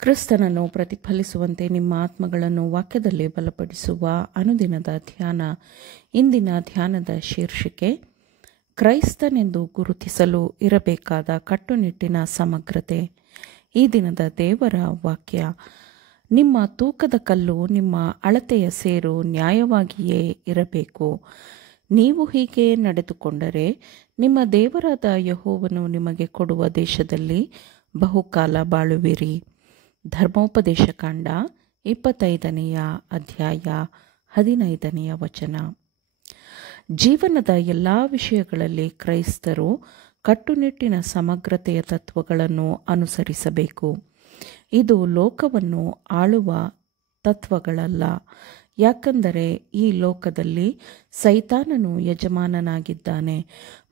ಕ್ರಿಸ್ತನನ್ನು ಪ್ರತಿಫಲಿಸುವಂತೆ ನಿಮ್ಮ ಆತ್ಮಗಳನ್ನು ವಾಕ್ಯದಲ್ಲಿ ಬಲಪಡಿಸುವ ಅನುದಿನದ ಧ್ಯಾನ. ಇಂದಿನ ಧ್ಯಾನದ ಶೀರ್ಷಿಕೆ ಕ್ರೈಸ್ತನೆಂದು ಗುರುತಿಸಲು ಇರಬೇಕಾದ ಕಟ್ಟುನಿಟ್ಟಿನ ಸಮಗ್ರತೆ. ಈ ದಿನದ ದೇವರ ವಾಕ್ಯ, ನಿಮ್ಮ ತೂಕದ ಕಲ್ಲು ನಿಮ್ಮ ಅಳತೆಯ ಸೇರು ನ್ಯಾಯವಾಗಿಯೇ ಇರಬೇಕು. ನೀವು ಹೀಗೆ ನಡೆದುಕೊಂಡರೆ ನಿಮ್ಮ ದೇವರಾದ ಯೆಹೋವನು ನಿಮಗೆ ಕೊಡುವ ದೇಶದಲ್ಲಿ ಬಹುಕಾಲ ಬಾಳುವಿರಿ. ಧರ್ಮೋಪದೇಶಕಾಂಡ 25ನೇ ಅಧ್ಯಾಯ 15ನೇ ವಚನ. ಜೀವನದ ಎಲ್ಲ ವಿಷಯಗಳಲ್ಲಿ ಕ್ರೈಸ್ತರು ಕಟ್ಟುನಿಟ್ಟಿನ ಸಮಗ್ರತೆಯ ತತ್ವಗಳನ್ನು ಅನುಸರಿಸಬೇಕು. ಇದು ಲೋಕವನ್ನು ಆಳುವ ತತ್ವಗಳಲ್ಲ. ಯಾಕಂದರೆ ಈ ಲೋಕದಲ್ಲಿ ಸೈತಾನನು ಯಜಮಾನನಾಗಿದ್ದಾನೆ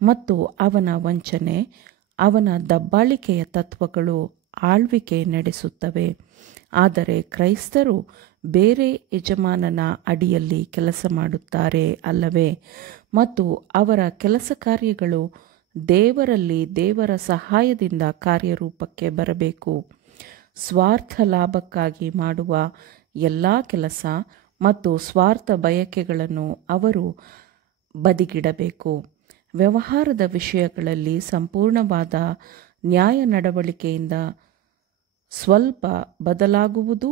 ಮತ್ತು ಅವನ ವಂಚನೆ, ಅವನ ದಬ್ಬಾಳಿಕೆಯ ತತ್ವಗಳು ಆಳ್ವಿಕೆ ನಡೆಸುತ್ತವೆ. ಆದರೆ ಕ್ರೈಸ್ತರು ಬೇರೆ ಯಜಮಾನನ ಅಡಿಯಲ್ಲಿ ಕೆಲಸ ಮಾಡುತ್ತಾರೆ ಅಲ್ಲವೇ? ಮತ್ತು ಅವರ ಕೆಲಸ ಕಾರ್ಯಗಳು ದೇವರಲ್ಲಿ ದೇವರ ಸಹಾಯದಿಂದ ಕಾರ್ಯರೂಪಕ್ಕೆ ಬರಬೇಕು. ಸ್ವಾರ್ಥ ಲಾಭಕ್ಕಾಗಿ ಮಾಡುವ ಎಲ್ಲ ಕೆಲಸ ಮತ್ತು ಸ್ವಾರ್ಥ ಬಯಕೆಗಳನ್ನು ಅವರು ಬದಿಗಿಡಬೇಕು. ವ್ಯವಹಾರದ ವಿಷಯಗಳಲ್ಲಿ ಸಂಪೂರ್ಣವಾದ ನ್ಯಾಯ ನಡವಳಿಕೆಯಿಂದ ಸ್ವಲ್ಪ ಬದಲಾಗುವುದು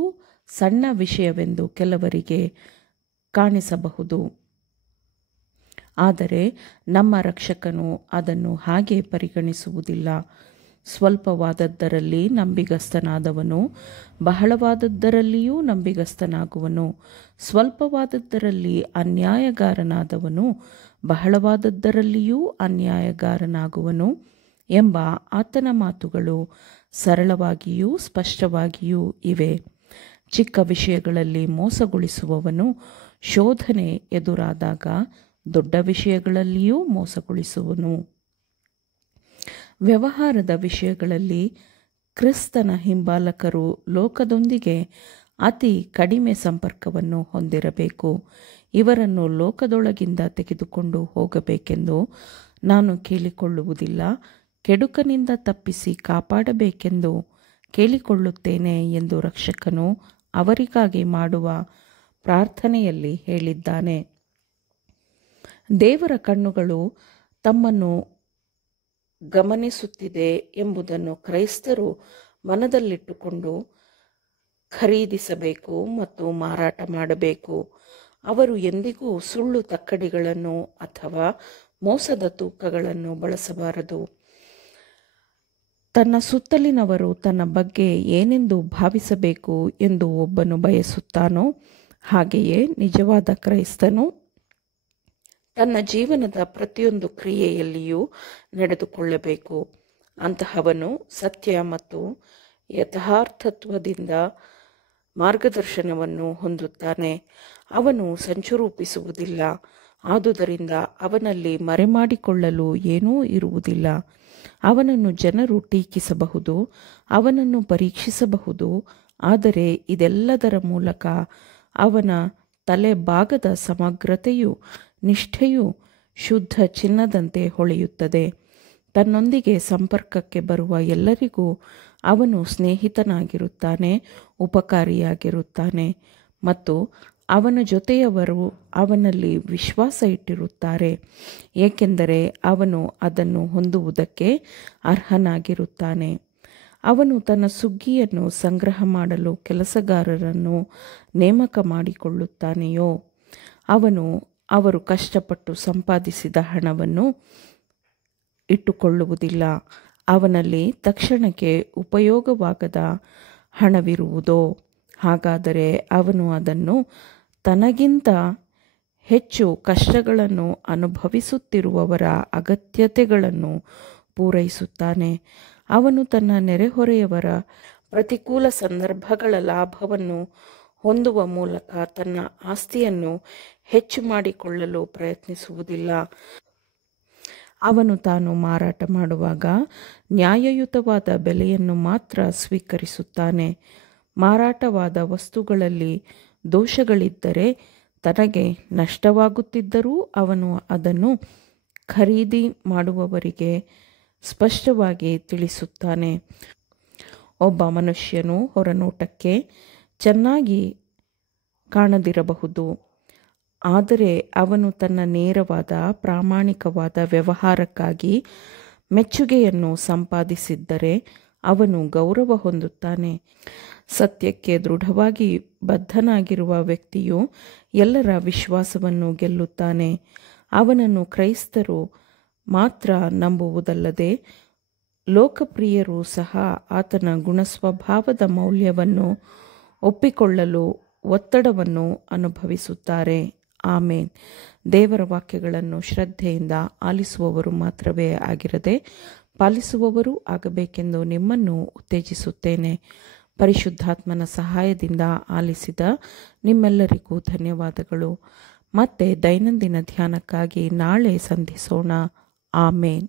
ಸಣ್ಣ ವಿಷಯವೆಂದು ಕೆಲವರಿಗೆ ಕಾಣಿಸಬಹುದು. ಆದರೆ ನಮ್ಮ ರಕ್ಷಕನು ಅದನ್ನು ಹಾಗೆ ಪರಿಗಣಿಸುವುದಿಲ್ಲ. ಸ್ವಲ್ಪವಾದದ್ದರಲ್ಲಿ ನಂಬಿಗಸ್ತನಾದವನು ಬಹಳವಾದದ್ದರಲ್ಲಿಯೂ ನಂಬಿಗಸ್ತನಾಗುವನು. ಸ್ವಲ್ಪವಾದದ್ದರಲ್ಲಿ ಅನ್ಯಾಯಗಾರನಾದವನು ಬಹಳವಾದದ್ದರಲ್ಲಿಯೂ ಅನ್ಯಾಯಗಾರನಾಗುವನು ಎಂಬ ಆತನ ಮಾತುಗಳು ಸರಳವಾಗಿಯೂ ಸ್ಪಷ್ಟವಾಗಿಯೂ ಇವೆ. ಚಿಕ್ಕ ವಿಷಯಗಳಲ್ಲಿ ಮೋಸಗೊಳಿಸುವವನು ಶೋಧನೆ ಎದುರಾದಾಗ ದೊಡ್ಡ ವಿಷಯಗಳಲ್ಲಿಯೂ ಮೋಸಗೊಳಿಸುವನು. ವ್ಯವಹಾರದ ವಿಷಯಗಳಲ್ಲಿ ಕ್ರಿಸ್ತನ ಹಿಂಬಾಲಕರು ಲೋಕದೊಂದಿಗೆ ಅತಿ ಕಡಿಮೆ ಸಂಪರ್ಕವನ್ನು ಹೊಂದಿರಬೇಕು. ಇವರನ್ನು ಲೋಕದೊಳಗಿಂದ ತೆಗೆದುಕೊಂಡು ಹೋಗಬೇಕೆಂದು ನಾನು ಕೇಳಿಕೊಳ್ಳುವುದಿಲ್ಲ, ಕೆಡುಕನಿಂದ ತಪ್ಪಿಸಿ ಕಾಪಾಡಬೇಕೆಂದು ಕೇಳಿಕೊಳ್ಳುತ್ತೇನೆ ಎಂದು ರಕ್ಷಕನು ಅವರಿಗಾಗಿ ಮಾಡುವ ಪ್ರಾರ್ಥನೆಯಲ್ಲಿ ಹೇಳಿದ್ದಾನೆ. ದೇವರ ಕಣ್ಣುಗಳು ತಮ್ಮನ್ನು ಗಮನಿಸುತ್ತಿದೆ ಎಂಬುದನ್ನು ಕ್ರೈಸ್ತರು ಮನದಲ್ಲಿಟ್ಟುಕೊಂಡು ಖರೀದಿಸಬೇಕು ಮತ್ತು ಮಾರಾಟ ಮಾಡಬೇಕು. ಅವರು ಎಂದಿಗೂ ಸುಳ್ಳು ತಕ್ಕಡಿಗಳನ್ನು ಅಥವಾ ಮೋಸದ ತೂಕಗಳನ್ನು ಬಳಸಬಾರದು. ತನ್ನ ಸುತ್ತಲಿನವರು ತನ್ನ ಬಗ್ಗೆ ಏನೆಂದು ಭಾವಿಸಬೇಕು ಎಂದು ಒಬ್ಬನು ಬಯಸುತ್ತಾನೋ, ಹಾಗೆಯೇ ನಿಜವಾದ ಕ್ರೈಸ್ತನು ತನ್ನ ಜೀವನದ ಪ್ರತಿಯೊಂದು ಕ್ರಿಯೆಯಲ್ಲಿಯೂ ನಡೆದುಕೊಳ್ಳಬೇಕು. ಅಂತಹವನು ಸತ್ಯ ಮತ್ತು ಯಥಾರ್ಥತ್ವದಿಂದ ಮಾರ್ಗದರ್ಶನವನ್ನು ಹೊಂದುತ್ತಾನೆ. ಅವನು ಸಂಚು ರೂಪಿಸುವುದಿಲ್ಲ, ಆದುದರಿಂದ ಅವನಲ್ಲಿ ಮರೆಮಾಡಿಕೊಳ್ಳಲು ಏನೂ ಇರುವುದಿಲ್ಲ. ಅವನನ್ನು ಜನರು ಟೀಕಿಸಬಹುದು, ಅವನನ್ನು ಪರೀಕ್ಷಿಸಬಹುದು, ಆದರೆ ಇದೆಲ್ಲದರ ಮೂಲಕ ಅವನ ತಲೆಭಾಗದ ಸಮಗ್ರತೆಯು ನಿಷ್ಠೆಯು ಶುದ್ಧ ಚಿನ್ನದಂತೆ ಹೊಳೆಯುತ್ತದೆ. ತನ್ನೊಂದಿಗೆ ಸಂಪರ್ಕಕ್ಕೆ ಬರುವ ಎಲ್ಲರಿಗೂ ಅವನು ಸ್ನೇಹಿತನಾಗಿರುತ್ತಾನೆ, ಉಪಕಾರಿಯಾಗಿರುತ್ತಾನೆ ಮತ್ತು ಅವನ ಜೊತೆಯವರು ಅವನಲ್ಲಿ ವಿಶ್ವಾಸ ಇಟ್ಟಿರುತ್ತಾರೆ, ಏಕೆಂದರೆ ಅವನು ಅದನ್ನು ಹೊಂದುವುದಕ್ಕೆ ಅರ್ಹನಾಗಿರುತ್ತಾನೆ. ಅವನು ತನ್ನ ಸುಗ್ಗಿಯನ್ನು ಸಂಗ್ರಹ ಮಾಡಲು ಕೆಲಸಗಾರರನ್ನು ನೇಮಕ ಮಾಡಿಕೊಳ್ಳುತ್ತಾನೆಯೋ? ಅವರು ಕಷ್ಟಪಟ್ಟು ಸಂಪಾದಿಸಿದ ಹಣವನ್ನು ಇಟ್ಟುಕೊಳ್ಳುವುದಿಲ್ಲ. ಅವನಲ್ಲಿ ತಕ್ಷಣಕ್ಕೆ ಉಪಯೋಗವಾಗದ ಹಣವಿರುವುದೋ? ಹಾಗಾದರೆ ಅವನು ಅದನ್ನು ತನಗಿಂತ ಹೆಚ್ಚು ಕಷ್ಟಗಳನ್ನು ಅನುಭವಿಸುತ್ತಿರುವವರ ಅಗತ್ಯತೆಗಳನ್ನು ಪೂರೈಸುತ್ತಾನೆ. ಅವನು ತನ್ನ ನೆರೆಹೊರೆಯವರ ಪ್ರತಿಕೂಲ ಸಂದರ್ಭಗಳ ಲಾಭವನ್ನು ಹೊಂದುವ ಮೂಲಕ ತನ್ನ ಆಸ್ತಿಯನ್ನು ಹೆಚ್ಚು ಮಾಡಿಕೊಳ್ಳಲು ಪ್ರಯತ್ನಿಸುವುದಿಲ್ಲ. ಅವನು ತಾನು ಮಾರಾಟ ಮಾಡುವಾಗ ನ್ಯಾಯಯುತವಾದ ಬೆಲೆಯನ್ನು ಮಾತ್ರ ಸ್ವೀಕರಿಸುತ್ತಾನೆ. ಮಾರಾಟವಾದ ವಸ್ತುಗಳಲ್ಲಿ ದೋಷಗಳಿದ್ದರೆ ತನಗೆ ನಷ್ಟವಾಗುತ್ತಿದ್ದರೂ ಅವನು ಅದನ್ನು ಖರೀದಿ ಮಾಡುವವರಿಗೆ ಸ್ಪಷ್ಟವಾಗಿ ತಿಳಿಸುತ್ತಾನೆ. ಒಬ್ಬ ಮನುಷ್ಯನು ಹೊರನೋಟಕ್ಕೆ ಚೆನ್ನಾಗಿ ಕಾಣದಿರಬಹುದು, ಆದರೆ ಅವನು ತನ್ನ ನೇರವಾದ ಪ್ರಾಮಾಣಿಕವಾದ ವ್ಯವಹಾರಕ್ಕಾಗಿ ಮೆಚ್ಚುಗೆಯನ್ನು ಸಂಪಾದಿಸಿದ್ದರೆ ಅವನು ಗೌರವ ಹೊಂದುತ್ತಾನೆ. ಸತ್ಯಕ್ಕೆ ದೃಢವಾಗಿ ಬದ್ಧನಾಗಿರುವ ವ್ಯಕ್ತಿಯು ಎಲ್ಲರ ವಿಶ್ವಾಸವನ್ನು ಗೆಲ್ಲುತ್ತಾನೆ. ಅವನನ್ನು ಕ್ರೈಸ್ತರು ಮಾತ್ರ ನಂಬುವುದಲ್ಲದೆ ಲೋಕಪ್ರಿಯರು ಸಹ ಆತನ ಗುಣಸ್ವಭಾವದ ಮೌಲ್ಯವನ್ನು ಒಪ್ಪಿಕೊಳ್ಳಲು ಒತ್ತಡವನ್ನು ಅನುಭವಿಸುತ್ತಾರೆ. ಆಮೇನ್. ದೇವರ ವಾಕ್ಯಗಳನ್ನು ಶ್ರದ್ಧೆಯಿಂದ ಆಲಿಸುವವರು ಮಾತ್ರವೇ ಆಗಿರದೆ ಪಾಲಿಸುವವರೂ ಆಗಬೇಕೆಂದು ನಿಮ್ಮನ್ನು ಉತ್ತೇಜಿಸುತ್ತೇನೆ. ಪರಿಶುದ್ಧಾತ್ಮನ ಸಹಾಯದಿಂದ ಆಲಿಸಿದ ನಿಮ್ಮೆಲ್ಲರಿಗೂ ಧನ್ಯವಾದಗಳು. ಮತ್ತೆ ದೈನಂದಿನ ಧ್ಯಾನಕ್ಕಾಗಿ ನಾಳೆ ಸಂಧಿಸೋಣ. ಆಮೇನ್.